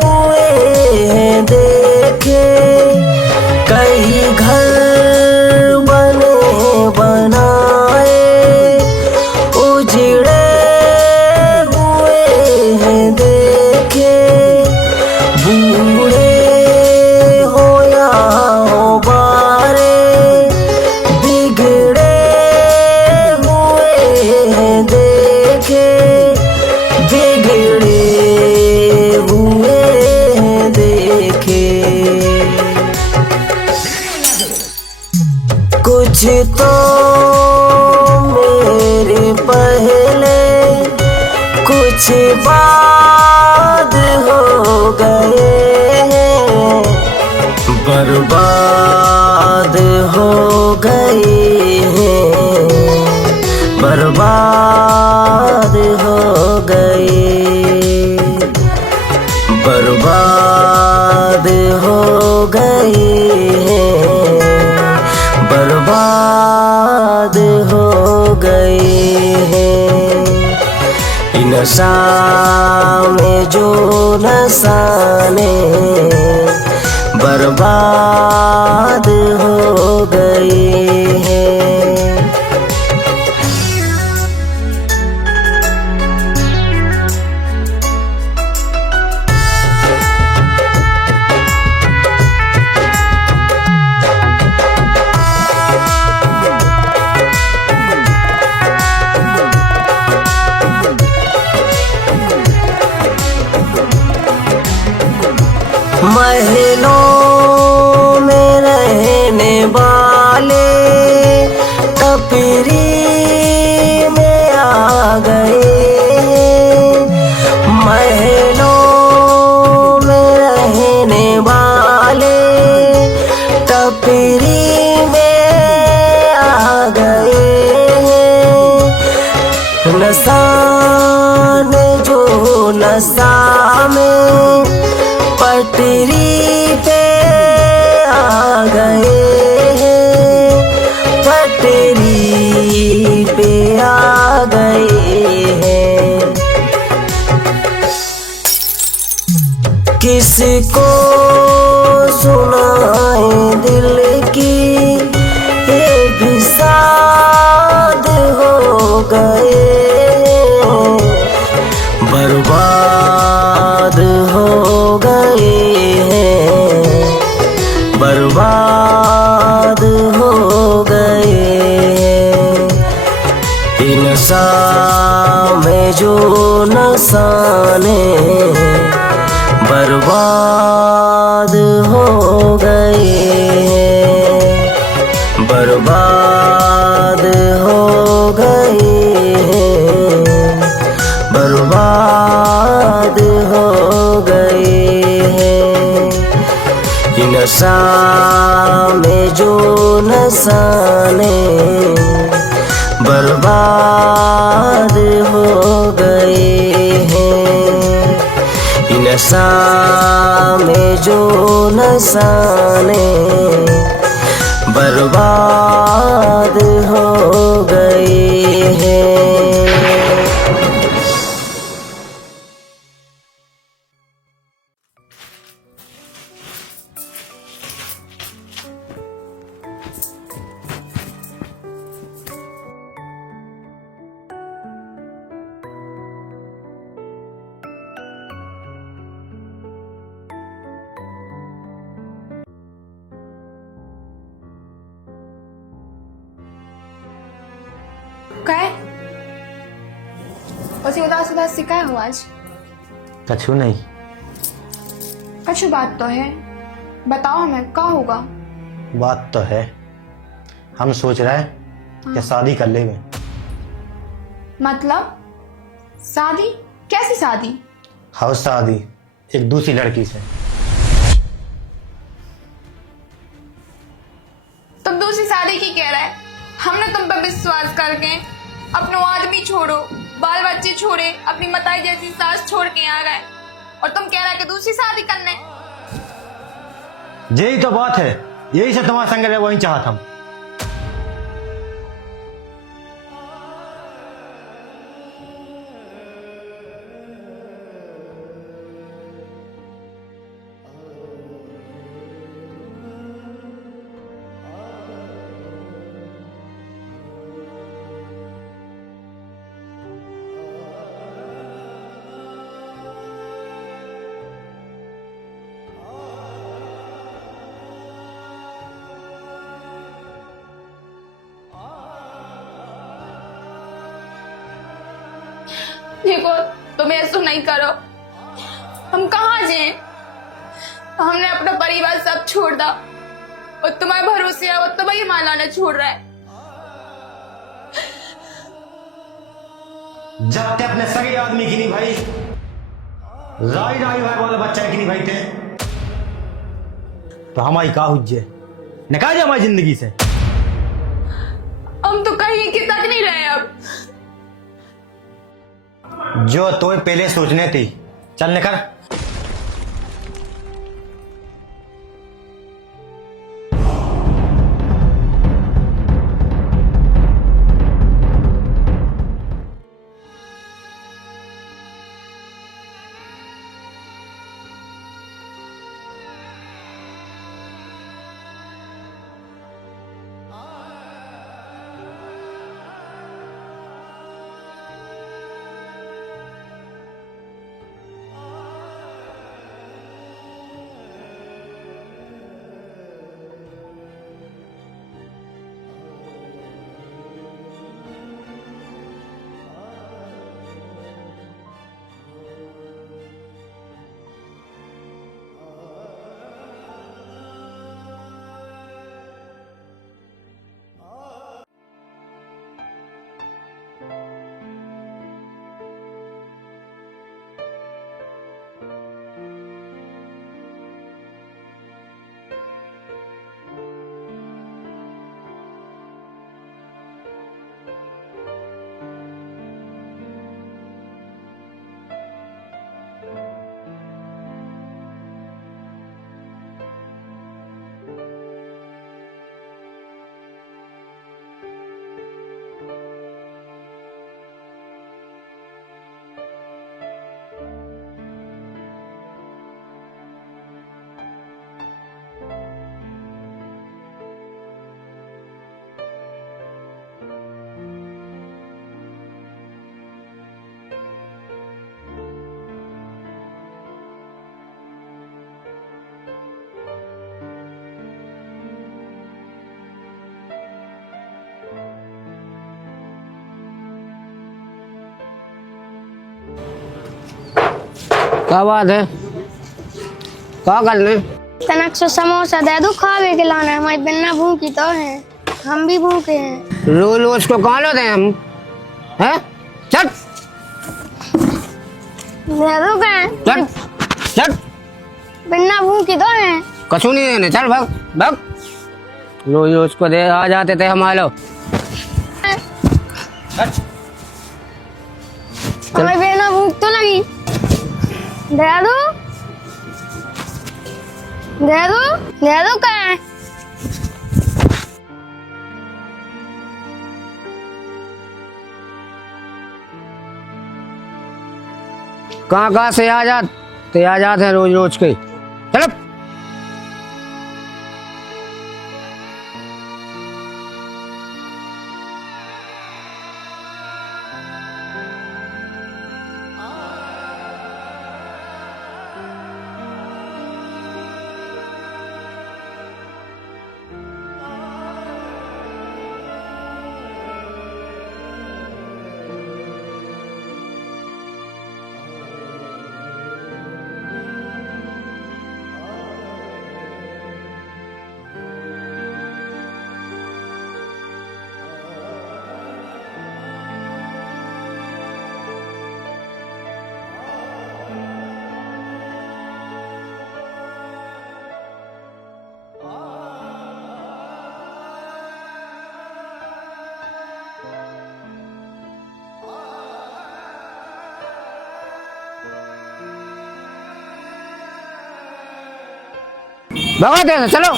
हुए हैं देखे, कई घर बने बनाए उजड़े हुए हैं देखे, बूढ़े हो या हो बारे बिगड़े हुए हैं देखे, बिगड़े हुए हैं देखे। कुछ तो मेरे पहले कुछ बाद हो गए हैं, बर्बाद हो गए हैं, बर्बाद हो गए, बर्बाद हो गए हैं, बर्बाद हो गए हैं। इन नशा में जो नशा ने बर्बाद हो गए हैं। महलों में रहने वाले टपरी में आ गए, महलों में रहने वाले टपरी में आ गए। नशा ने जो नशा में पटरी पे आ गए हैं, पटरी पे आ गए हैं। किसको सुनाए दिल की ये विषाद हो गए, बर्बाद हो गए हैं, बर्बाद हो गए हैं। इन नशा में जो नशा ने बर्बाद हो गए हैं, बर्बाद हो गए हैं, बर्बाद हो गए हैं। इन नशा में जो नशा ने बर्बाद हो गए हैं, इन नशा में जो नशा ने बर्बाद हो गए हैं। उसी उदास उदास से क्या हो आज? कछु नहीं। कछु बात तो है, बताओ हमें क्या होगा? बात तो है, हम सोच रहे हैं कि शादी कर लेंगे। मतलब शादी? कैसी शादी? हाँ शादी, एक दूसरी लड़की से। तुम दूसरी शादी की कह रहे? हमने तुम पर विश्वास करके अपना आदमी छोड़ो, बाल बच्चे छोड़े, अपनी मताई जैसी सास छोड़ के आ गए, और तुम कह रहे कि दूसरी शादी करने? यही तो बात है, यही से तुम्हारा संग वही चाहत हम। देखो तुम ऐसा नहीं करो, हम कहाँ जाए? हमने अपना परिवार सब छोड़ दा और तुम्हारे भरोसे है, और तुम्हें माना ने छोड़ रहा है। जब ते अपने सगे आदमी की नहीं भाई, राई राई भाई वाला बच्चा की नहीं भाई थे, तो हमारी का हुज्जे निकाल जा हमारी जिंदगी से। हम तो कहीं की तक नहीं रहे अब। जो तो पहले सोचने थी, चल निकल। क्या बात है? क्या करने? तनक से समोसा दे दो खावे के लाना, हमारी बिन्ना भूखी तो है, हम भी भूखे हैं। रोज रोज को कहाँ लो दें हम? हैं? चल दे दो क्या? चल चल, बिन्ना भूखी तो है। कछु नहीं देने, चल भाग भाग। रोज रोज को दे आ जाते थे हमारे लोग। हमें बिना भूख तो लगी, दे दो दे दो दे दो क्या है? कहाँ से आ जाते हैं रोज रोज के। चलो भगो तेरे से, चलो।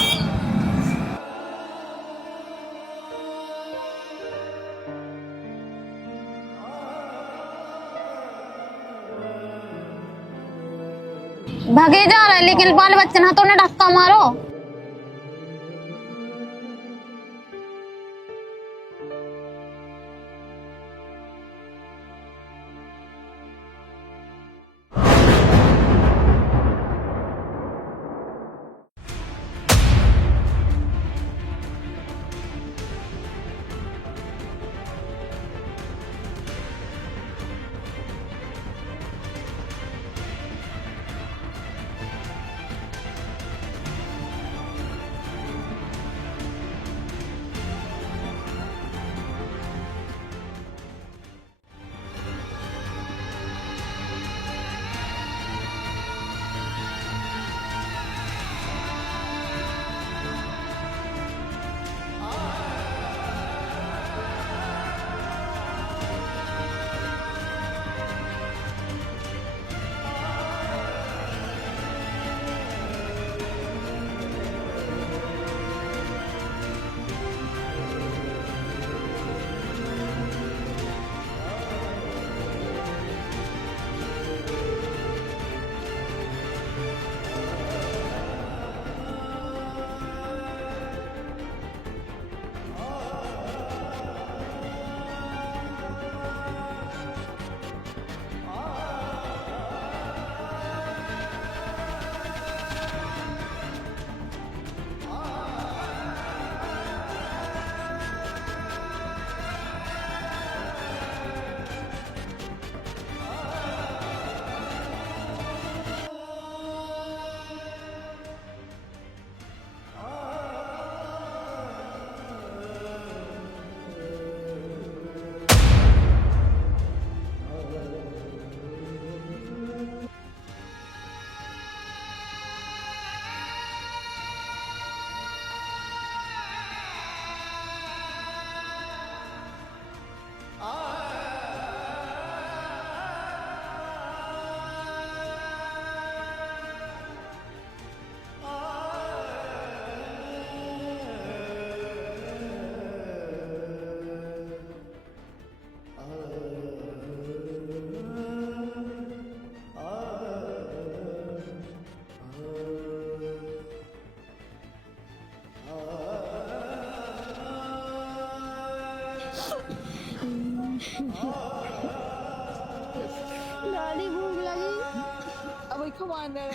भागे जा रहा है, लेकिन बाल बच्चे ना तो ने धक्का मारो। दादी भूख लगी, अब खवा दे।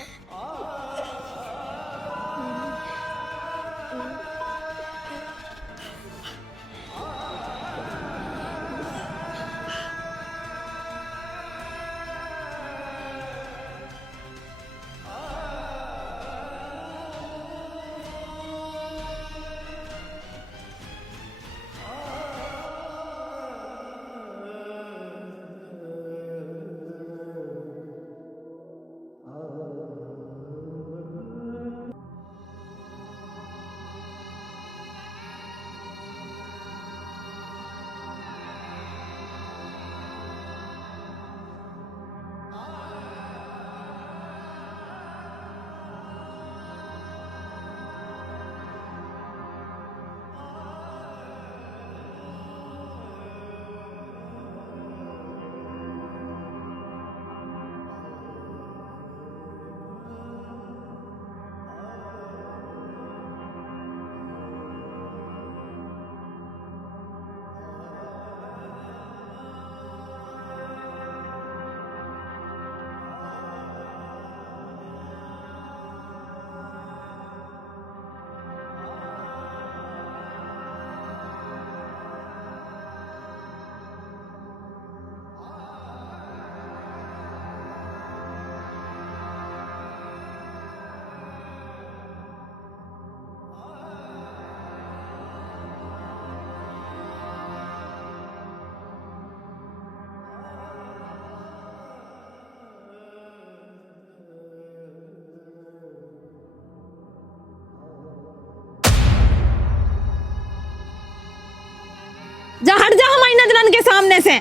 जा हट जा हमारी नजरन के सामने से,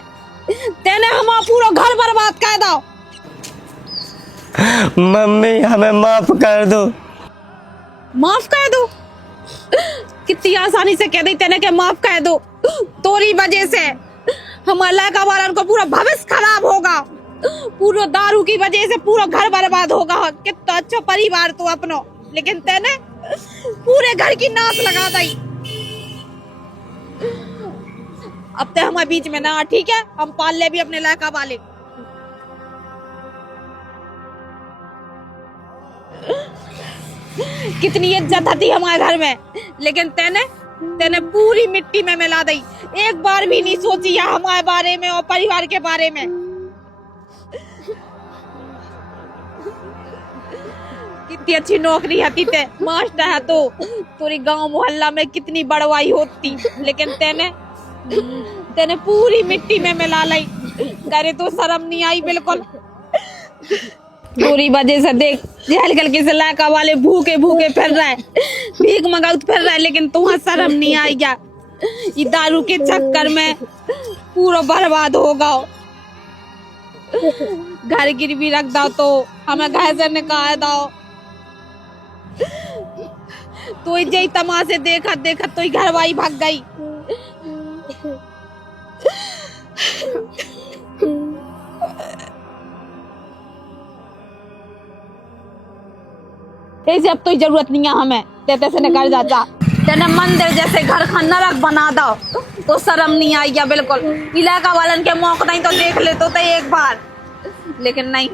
तेने हमारा पूरा घर बर्बाद कर दो। मम्मी हमें माफ कर दो। माफ कर दो? कितनी आसानी से कह दी तेने के माफ कर दो। तोरी वजह से हमारा लड़का वाला उनको पूरा भविष्य खराब होगा, पूरा दारू की वजह से पूरा घर बर्बाद होगा। कितना अच्छा परिवार तो अपनो, लेकिन तेने पूरे घर की नाश लगा दी। अब ते हमारे बीच में ना, ठीक है? हम पाल ले भी अपने लड़का वाले। कितनी इज्जत थी हमारे घर में, लेकिन तेने पूरी मिट्टी में मिला दी। एक बार भी नहीं सोची या हमारे बारे में और परिवार के बारे में। कितनी अच्छी नौकरी हती ते, मास्टर है तो पूरी गांव मोहल्ला में कितनी बड़वाई होती, लेकिन तेने पूरी मिट्टी में मिला ली। करे तो शर्म नहीं आई बिल्कुल। पूरी वजह से देख हल्के से लड़का वाले भूखे भूखे फिर रहे, भीख मंगाउत फिर रहे, लेकिन तुम्हें शर्म नहीं आई क्या? ये दारू के चक्कर में पूरा बर्बाद होगा। घर गिरवी रख दो तो हमें घर से निकाल दो। तो यही तमाशे देखा देखा तो ही घरवाई भाग गई। ऐसे अब तो जरूरत नहीं है हमें, तेरे से निकल जाता। तेने मंदिर जैसे घर का नरक बना दो तो शर्म नहीं आई क्या बिल्कुल? इलाका वालन के मौका नहीं तो देख ले तो एक बार, लेकिन नहीं,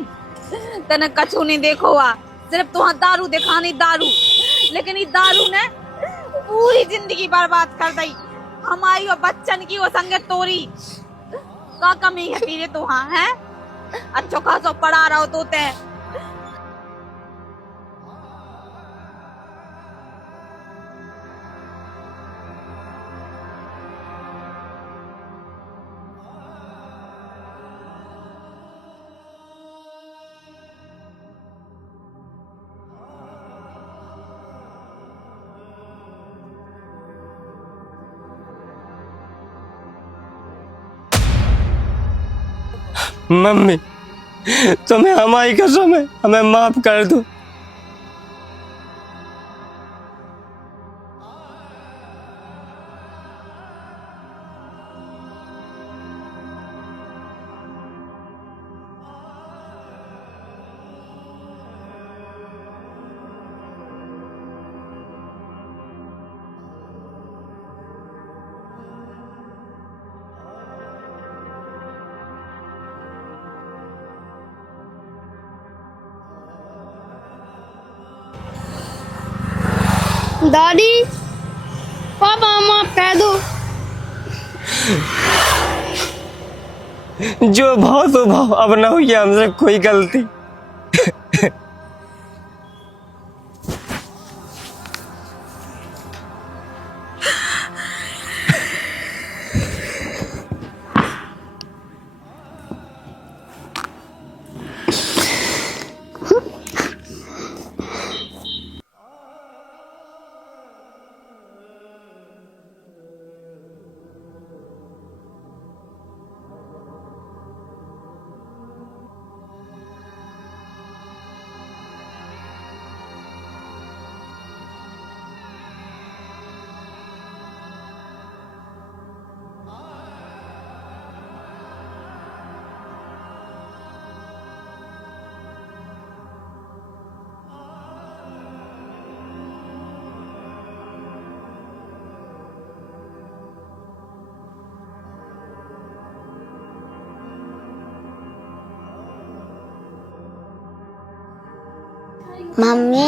तेने कछु नहीं देखो हुआ। सिर्फ तुम्हारा दारू दिखानी दारू, लेकिन ये दारू ने पूरी जिंदगी बर्बाद कर दी हमारी और बच्चन की। वो संगे तोरी का कमी है पीरे तो हाँ है अच्छो खासो पढ़ा रहा हो तो ते। मम्मी तुम्हें हमारी कसम है, हमें माफ कर दो। दादी पापा माफ कर दो। जो भाव तो भाव, अब ना हुई हमसे कोई गलती। मम्मी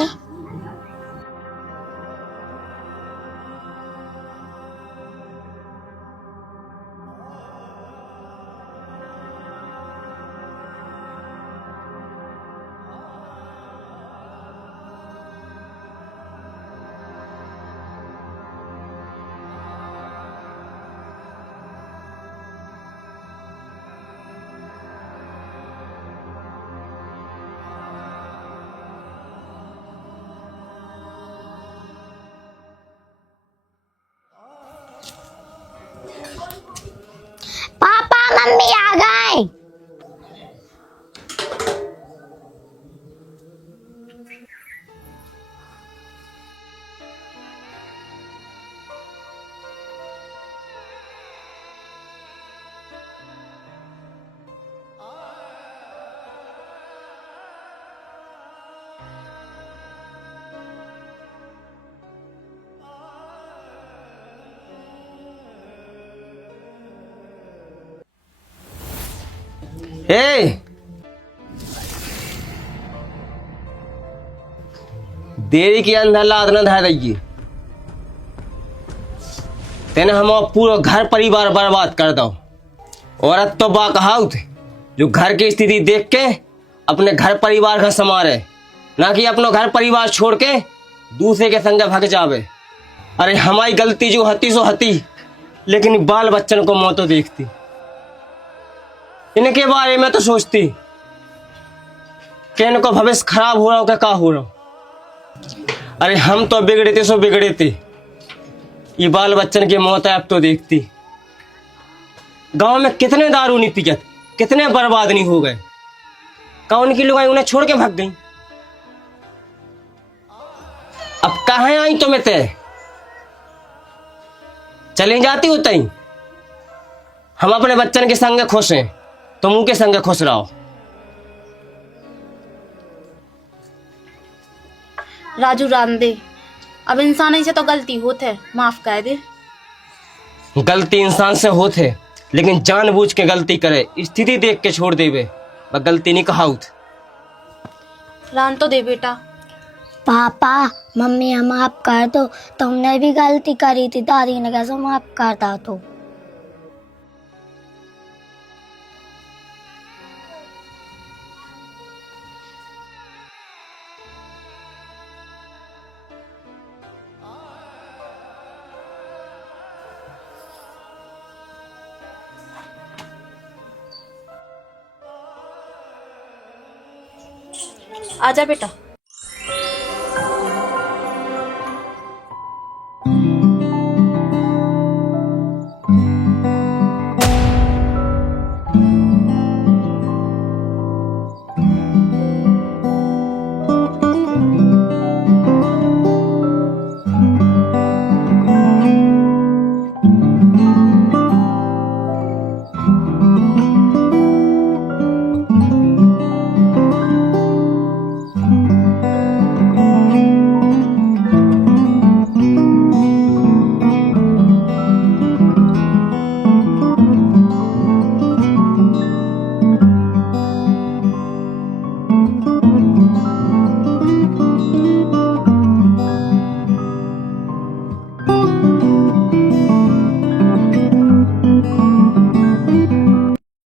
पापा मम्मी आ गए। ए देरी के अंदर लाद न धा रही तेने हम पूरा घर परिवार बर्बाद कर दो। औरत तो बा कहावत जो घर की स्थिति देख के अपने घर परिवार का संवारे, ना कि अपनो घर परिवार छोड़ के दूसरे के संग भाग जावे। अरे हमारी गलती जो हती सो हती, लेकिन बाल बच्चन को मौत देखती, इनके बारे में तो सोचती कि इनको भविष्य खराब हो रहा हो क्या हो रहा हो। अरे हम तो बिगड़े थे सो बिगड़े थे, ये बाल बच्चन की मौत अब तो देखती। गांव में कितने दारू नहीं पियत, कितने बर्बाद नहीं हो गए, कौन की लुगाई उन्हें छोड़ के भाग गई। अब कहाँ आई तुम्हें तय चली जाती होता ही। हम अपने बच्चन के संग खुश हैं, तुम उनके संग खुश रहो। राजू राम दे, अब इंसान से तो गलती होते, माफ कर दे। गलती इंसान से होते, लेकिन जानबूझ के गलती करे, स्थिति देख के छोड़ देवे, वह गलती नहीं कहाउत। रान तो दे बेटा। पापा मम्मी हम माफ कर दो, तुमने भी गलती करी थी, दादी ने कैसे माफ करता तो। आजा बेटा।